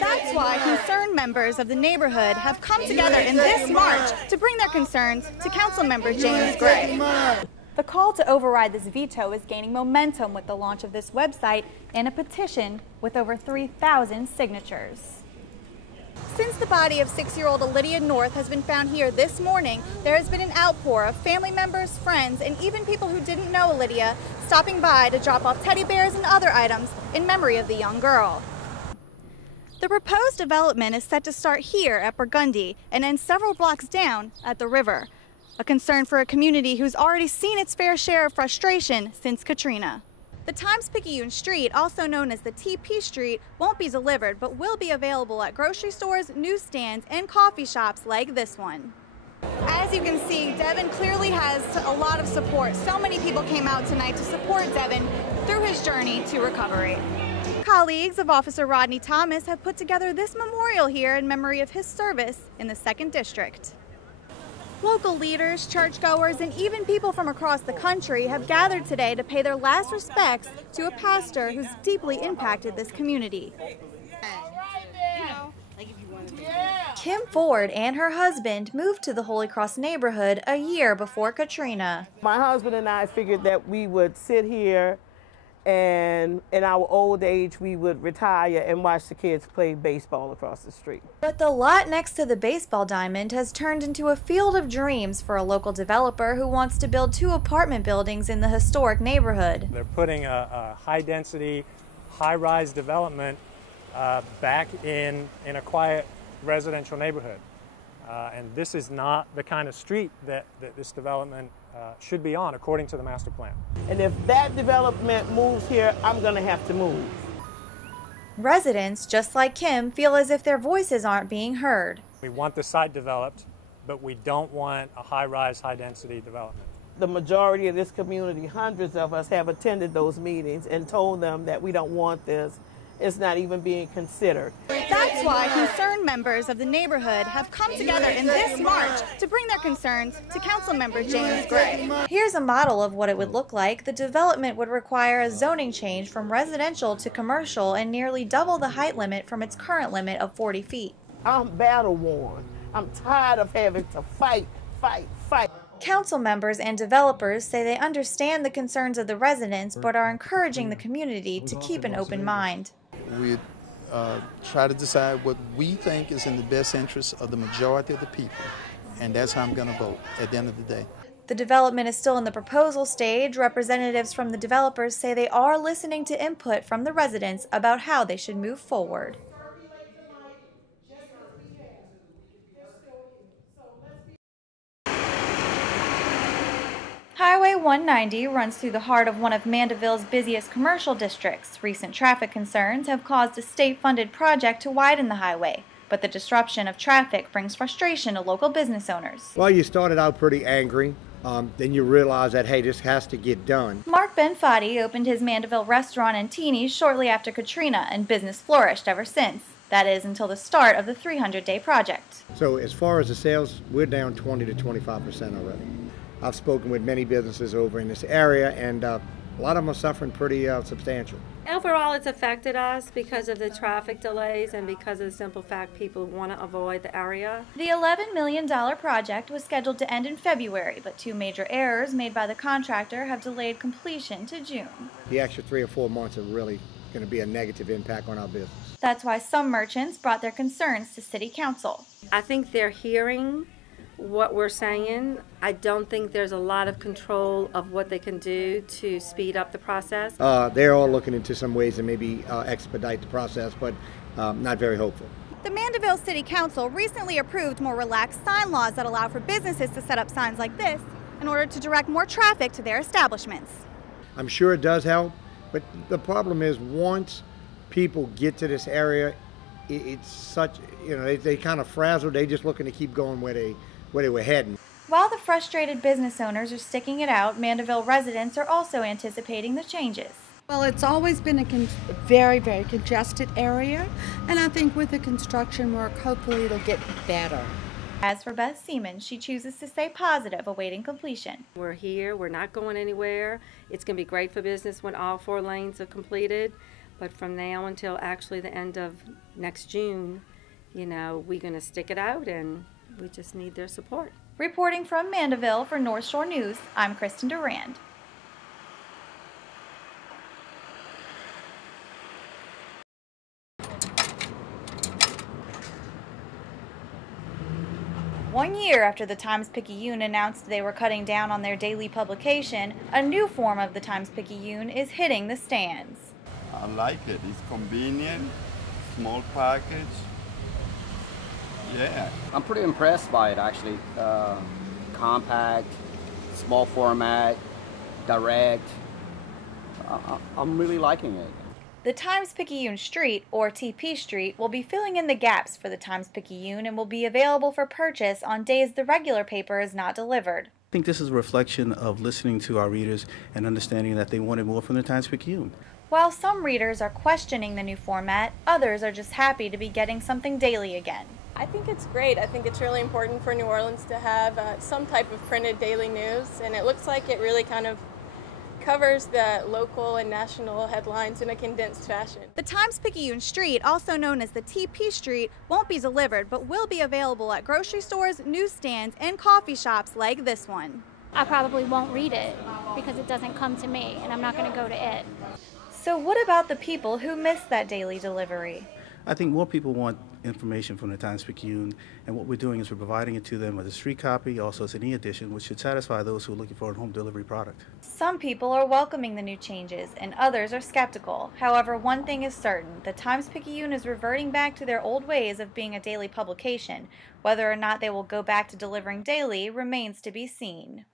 That's why concerned members of the neighborhood have come together in this march to bring their concerns to Council Member James Gray. The call to override this veto is gaining momentum with the launch of this website and a petition with over 3,000 signatures. Since the body of 6-year-old Lydia North has been found here this morning, there has been an outpour of family members, friends, and even people who didn't know Lydia stopping by to drop off teddy bears and other items in memory of the young girl. The proposed development is set to start here at Burgundy and end several blocks down at the river, a concern for a community who's already seen its fair share of frustration since Katrina. The Times-Picayune Street, also known as the TP Street, won't be delivered but will be available at grocery stores, newsstands, and coffee shops like this one. As you can see, Devin clearly has a lot of support. So many people came out tonight to support Devin through his journey to recovery. Colleagues of Officer Rodney Thomas have put together this memorial here in memory of his service in the 2nd District. Local leaders, churchgoers, and even people from across the country have gathered today to pay their last respects to a pastor who's deeply impacted this community. Kim Ford and her husband moved to the Holy Cross neighborhood a year before Katrina. My husband and I figured that we would sit here and in our old age we would retire and watch the kids play baseball across the street. But the lot next to the baseball diamond has turned into a field of dreams for a local developer who wants to build 2 apartment buildings in the historic neighborhood. They're putting a high-density, high-rise development back in a quiet residential neighborhood. And this is not the kind of street that this development should be on, according to the master plan. And if that development moves here, I'm going to have to move. Residents, just like Kim, feel as if their voices aren't being heard. We want the site developed, but we don't want a high-rise, high-density development. The majority of this community, hundreds of us, have attended those meetings and told them that we don't want this. It's not even being considered. That's why concerned members of the neighborhood have come together in this march to bring their concerns to Council Member James Gray. Here's a model of what it would look like. The development would require a zoning change from residential to commercial and nearly double the height limit from its current limit of 40 feet. I'm battle worn. I'm tired of having to fight. Council members and developers say they understand the concerns of the residents but are encouraging the community to keep an open mind. We try to decide what we think is in the best interest of the majority of the people, and that's how I'm going to vote at the end of the day. The development is still in the proposal stage. Representatives from the developers say they are listening to input from the residents about how they should move forward. Highway 190 runs through the heart of one of Mandeville's busiest commercial districts. Recent traffic concerns have caused a state-funded project to widen the highway, but the disruption of traffic brings frustration to local business owners. Well, you started out pretty angry, then you realize that, hey, this has to get done. Mark Benfatti opened his Mandeville restaurant and teenies shortly after Katrina, and business flourished ever since. That is, until the start of the 300-day project. So as far as the sales, we're down 20 to 25% already. I've spoken with many businesses over in this area, and a lot of them are suffering pretty substantial. Overall, it's affected us because of the traffic delays and because of the simple fact people want to avoid the area. The $11 million project was scheduled to end in February, but 2 major errors made by the contractor have delayed completion to June. The extra 3 or 4 months are really going to be a negative impact on our business. That's why some merchants brought their concerns to City Council. I think they're hearing what we're saying. I don't think there's a lot of control of what they can do to speed up the process. They're all looking into some ways to maybe expedite the process, but not very hopeful. The Mandeville City Council recently approved more relaxed sign laws that allow for businesses to set up signs like this in order to direct more traffic to their establishments. I'm sure it does help, but the problem is once people get to this area, it's such, they kind of frazzled. They're just looking to keep going where they were heading. While the frustrated business owners are sticking it out, Mandeville residents are also anticipating the changes. Well, it's always been a very, very congested area, and I think with the construction work, hopefully it'll get better. As for Beth Seaman, she chooses to stay positive, awaiting completion. We're here, we're not going anywhere. It's going to be great for business when all 4 lanes are completed, But from now until actually the end of next June, you know, we're going to stick it out, and we just need their support. Reporting from Mandeville for North Shore News, I'm Kristen Durand. One year after the Times-Picayune announced they were cutting down on their daily publication, a new form of the Times-Picayune is hitting the stands. I like it. It's convenient, small package. Yeah. I'm pretty impressed by it, actually. Compact, small format, direct. I'm really liking it. The Times-Picayune Street, or TP Street, will be filling in the gaps for the Times-Picayune and will be available for purchase on days the regular paper is not delivered. I think this is a reflection of listening to our readers and understanding that they wanted more from the Times-Picayune. While some readers are questioning the new format, others are just happy to be getting something daily again. I think it's great. I think it's really important for New Orleans to have some type of printed daily news, and it looks like it really kind of covers the local and national headlines in a condensed fashion. The Times-Picayune Street, also known as the TP Street, won't be delivered but will be available at grocery stores, newsstands, and coffee shops like this one. I probably won't read it because it doesn't come to me and I'm not going to go to it. So what about the people who miss that daily delivery? I think more people want information from the Times-Picayune, and what we're doing is we're providing it to them as a street copy, also as an e-edition, which should satisfy those who are looking for a home delivery product. Some people are welcoming the new changes, and others are skeptical. However, one thing is certain, the Times-Picayune is reverting back to their old ways of being a daily publication. Whether or not they will go back to delivering daily remains to be seen.